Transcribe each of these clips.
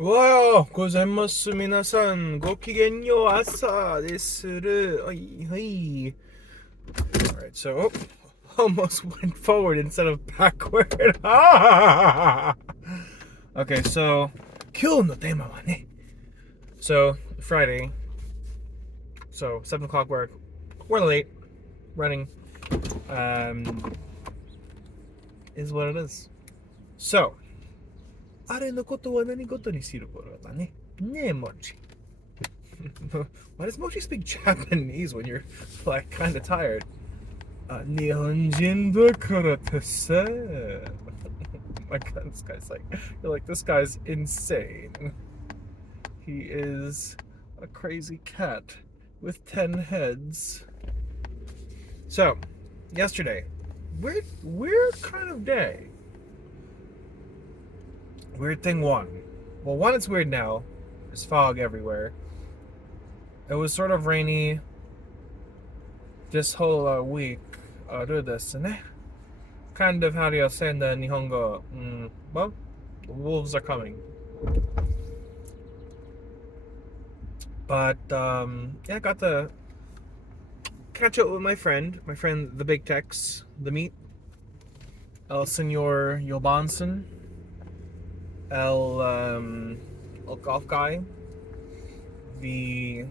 おはようございます。皆さん、ごきげんよう朝でする。はいはい。Alright, so almost went forward instead of backward. Okay, so 今日のテーマはね。So Friday, so 7 o'clock work. We're late, running, um, is what it is. So, あれのことは何事にすることだね。ねえ、もち。Why does Mochi speak Japanese when you're like kind of tired? 日本人だからってさ. My God, this guy's like, you're like, this guy's insane. He is a crazy cat with 10 heads. So, yesterday, weird kind of day. Weird thing one. Well, one, it's weird now. There's fog everywhere. It was sort of rainy this whole week. ですね. Kind of how do you say in the Nihongo? Well, the wolves are coming. But yeah, I got to catch up with my friend, the Big Tex, the meat, El Senor Yobanson, El Golf Guy, the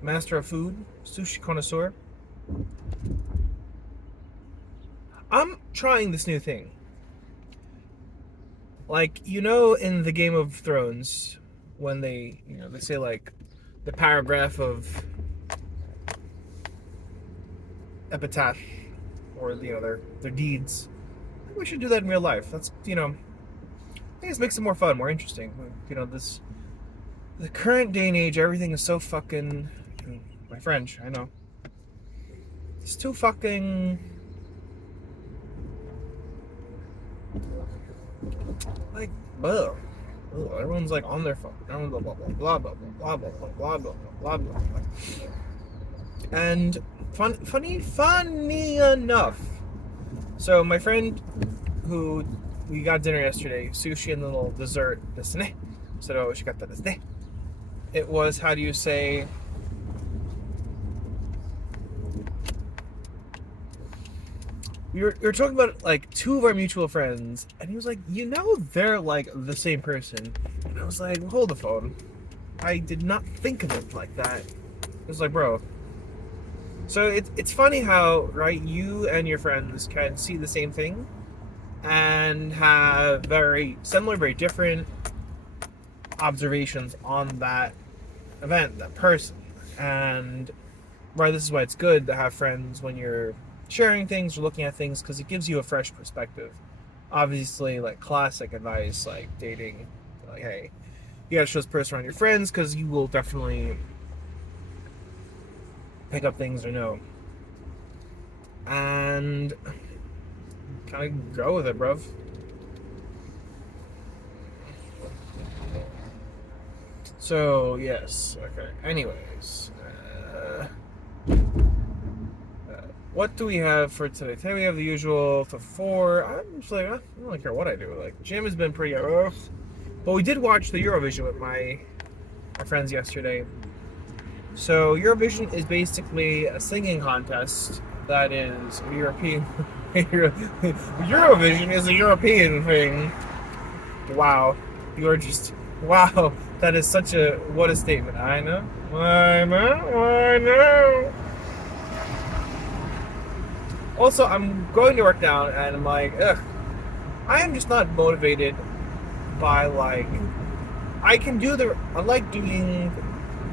Master of Food, Sushi Connoisseur. I'm trying this new thing. Like, in the Game of Thrones, when they say like the paragraph of epitaph or their deeds. I think we should do that in real life. That's I think it makes it more fun, more interesting. The current day and age, everything is so fucking. My French, I know. It's too fucking. Like, ugh. Everyone's like on their phone. Everyone's blah blah blah blah blah blah blah blah blah blah blah blah. And funny enough. So my friend, who we got dinner yesterday, sushi and a little dessert. ですね. それは美味しかったですね. It was, how do you say? We were talking about like two of our mutual friends, and he was like, they're like the same person. And I was like, hold the phone. I did not think of it like that. It was like, bro. So it's funny how, right, you and your friends can see the same thing and have very similar, very different observations on that event, that person. And right, this is why it's good to have friends when you're sharing things or looking at things, because it gives you a fresh perspective. Obviously, like classic advice, like dating, like, hey, you gotta show this person around your friends because you will definitely pick up things or know. And kind of go with it, bruv. So, yes, okay. Anyways, what do we have for today? Today we have the usual to 4. I'm just like, I don't really care what I do. Like, gym has been pretty rough. But we did watch the Eurovision with my friends yesterday. So, Eurovision is basically a singing contest that is a European. Eurovision is a European thing. Wow. You're just. Wow. That is such a. What a statement. I know. I know. I know. Also, I'm going to work now, and I'm like, ugh. I am just not motivated by, like, I like doing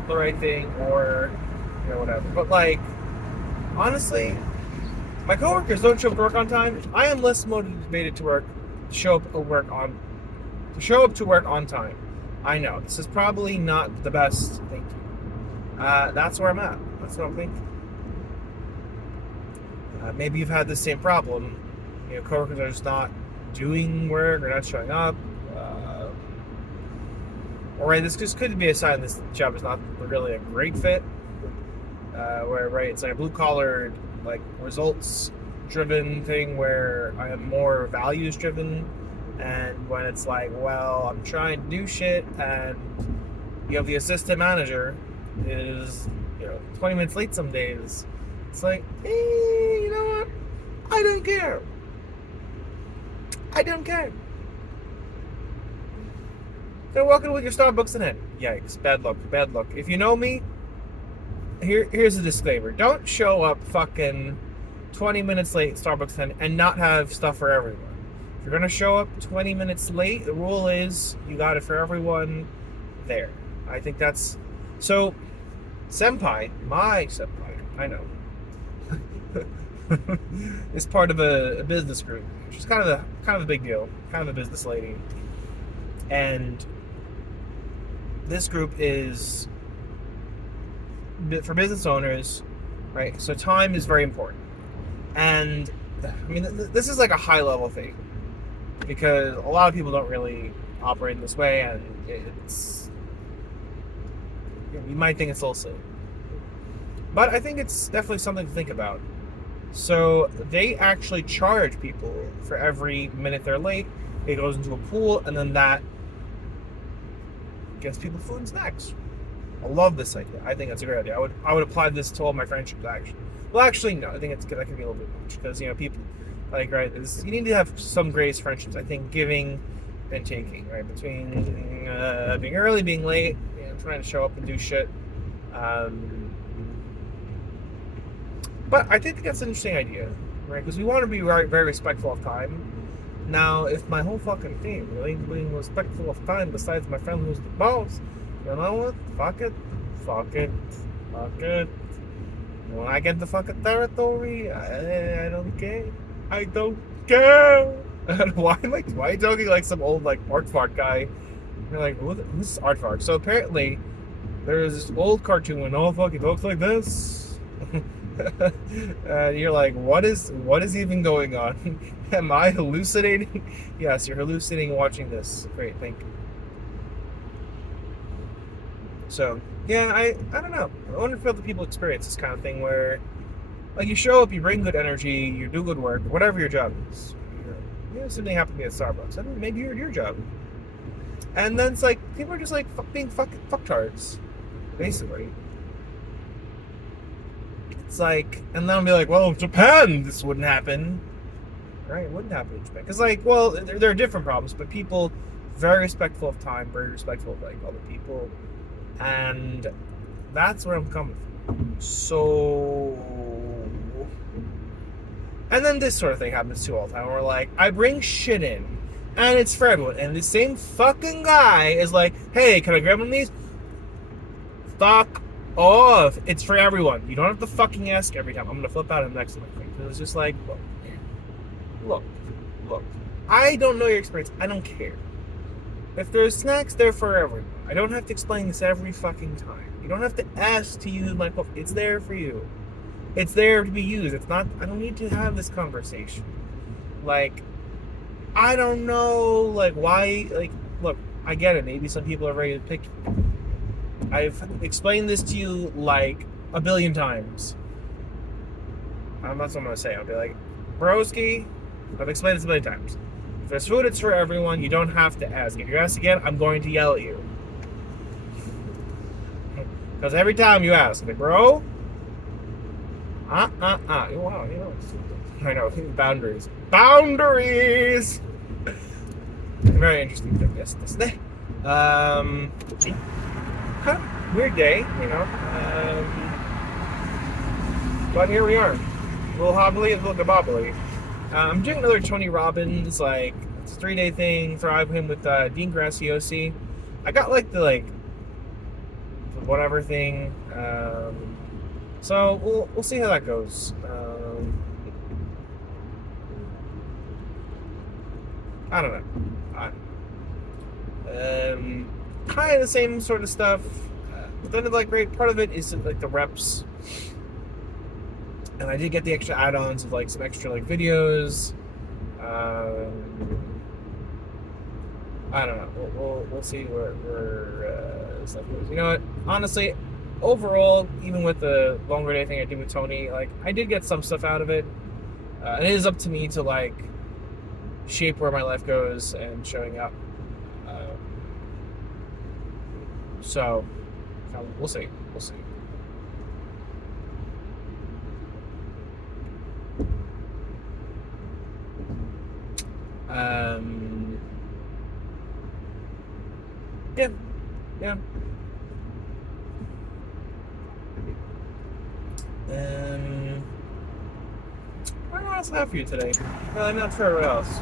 the right thing or, whatever. But, like, honestly, my coworkers don't show up to work on time. I am less motivated to show up to work on time. I know, this is probably not the best thinking. That's where I'm at. That's what I'm thinking. Maybe you've had the same problem. Coworkers are just not doing work or not showing up. Or this just could be a sign this job is not really a great fit. Where it's like a blue collar, like results driven thing where I am more values driven And when it's like, well, I'm trying to do shit, and you have the assistant manager is 20 minutes late some days. It's like, hey, you know what? I don't care. I don't care. They're walking with your Starbucks in hand. Yikes! Bad luck. Bad luck. If you know me, here's a disclaimer: don't show up fucking 20 minutes late Starbucks and not have stuff for everyone. If you're gonna show up 20 minutes late, the rule is you got it for everyone there. I think that's so. Senpai, my senpai, I know, is part of a business group. She's kind of a big deal, kind of a business lady, and this group is for business owners, right? So time is very important, and I mean this is like a high level thing because a lot of people don't really operate in this way, and it's you might think it's a little silly, but I think it's definitely something to think about. So they actually charge people for every minute they're late. It goes into a pool, and then that gets people food and snacks. I love this idea. I think that's a great idea. I would apply this to all my friendships actually. Well, actually, no. I think that could be a little bit much because people like you need to have some grace friendships. I think giving and taking, right, between being early, being late, trying to show up and do shit. But I think that's an interesting idea, right? Because we want to be very respectful of time. Now, if my whole fucking team really being respectful of time, besides my friend who's the boss, you know what? Fuck it. When I get the fucking territory, I don't care. I don't care. Why are you talking like some old Aardvark guy? You're like, who's Aardvark? So apparently, there's this old cartoon when all fucking talks like this. You're like, what is even going on? Am I hallucinating? Yes, you're hallucinating watching this. Great, thank you. So yeah, I don't know. I wonder if other people experience this kind of thing where, like, you show up, you bring good energy, you do good work, whatever your job is. Something happened to me at Starbucks. I mean, maybe your job. And then it's like people are just like being fucktards, basically. It's like, and then I'll be like, well, Japan, this wouldn't happen. Right? It wouldn't happen in Japan. Because, like, well, there are different problems, but people very respectful of time, very respectful of, like, other people. And that's where I'm coming from. So, and then this sort of thing happens too all the time. Where, like, I bring shit in, and it's for everyone. And the same fucking guy is like, hey, can I grab one of these? Fuck off. It's for everyone. You don't have to fucking ask every time. I'm going to flip out him next to my thing. Because it's just like, look. I don't know your experience. I don't care. If there's snacks, they're for everyone. I don't have to explain this every fucking time. You don't have to ask to use my coffee. It's there for you. It's there to be used. It's not, I don't need to have this conversation. Like, I don't know, like, why, like, look, I get it. Maybe some people are ready to pick. I've explained this to you, like, a billion times. That's what I'm going to say. I'll be like, broski, I've explained this a billion times. If there's food, it's for everyone. You don't have to ask. If you ask again, I'm going to yell at you. Because every time you ask, like, bro, wow, I know, boundaries. Very interesting thing, yes, this day. Weird day, but here we are. A little hobbly, a little gabobbly. I'm doing another Tony Robbins, like, it's a 3-day thing, thrive him with Dean Graziosi. I got, like, the whatever thing. So we'll see how that goes. I don't know. Kind of the same sort of stuff. But then, like, great part of it is like the reps. And I did get the extra add-ons of like some extra like videos. I don't know. We'll see where stuff goes. You know what? Honestly, overall, even with the longer day thing I did with Tony, like, I did get some stuff out of it. And it is up to me to, like, shape where my life goes and showing up. So we'll see. We'll see. Yeah. Yeah. What else have for you today? Well, I'm not sure what else.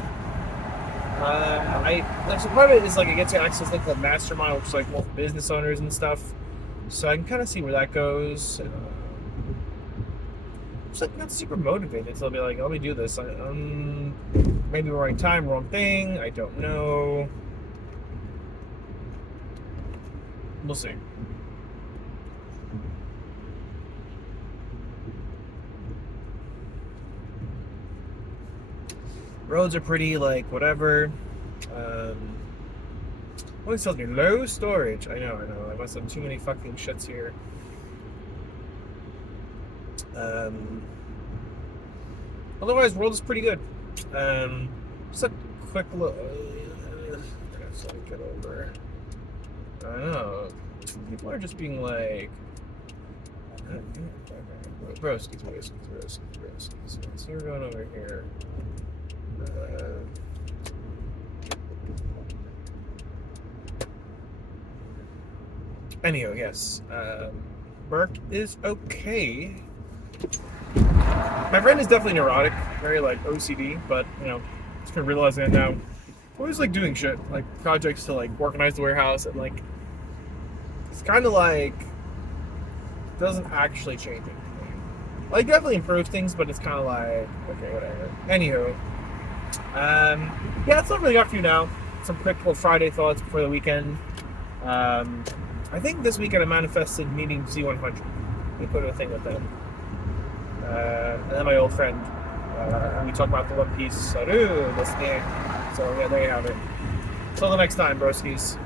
So part of it is like I get to access like the mastermind, which is like both business owners and stuff. So I can kind of see where that goes. Just like not super motivated, so I'll be like, let me do this. Maybe wrong time, wrong thing. I don't know. We'll see. Roads are pretty, like, whatever. Always tells me low storage. I know. I must have too many fucking shits here. Otherwise, world is pretty good. Just a quick look. So I get over. I don't know. People are just being like, broskies. So we're going over here. Anyhow, yes. Burke is okay. My friend is definitely neurotic, very like OCD, but just kind of realizing it now. Always like doing shit, like projects to like organize the warehouse, and like it's kind of like doesn't actually change anything. Like definitely improves things, but it's kind of like okay, whatever. Anywho, that's all I really got for you now. Some quick little Friday thoughts before the weekend. I think this weekend I manifested meeting Z100. We put a thing with them. And then my old friend. And we talk about the One Piece. So, this thing. So, yeah, there you have it. Until the next time, broskies.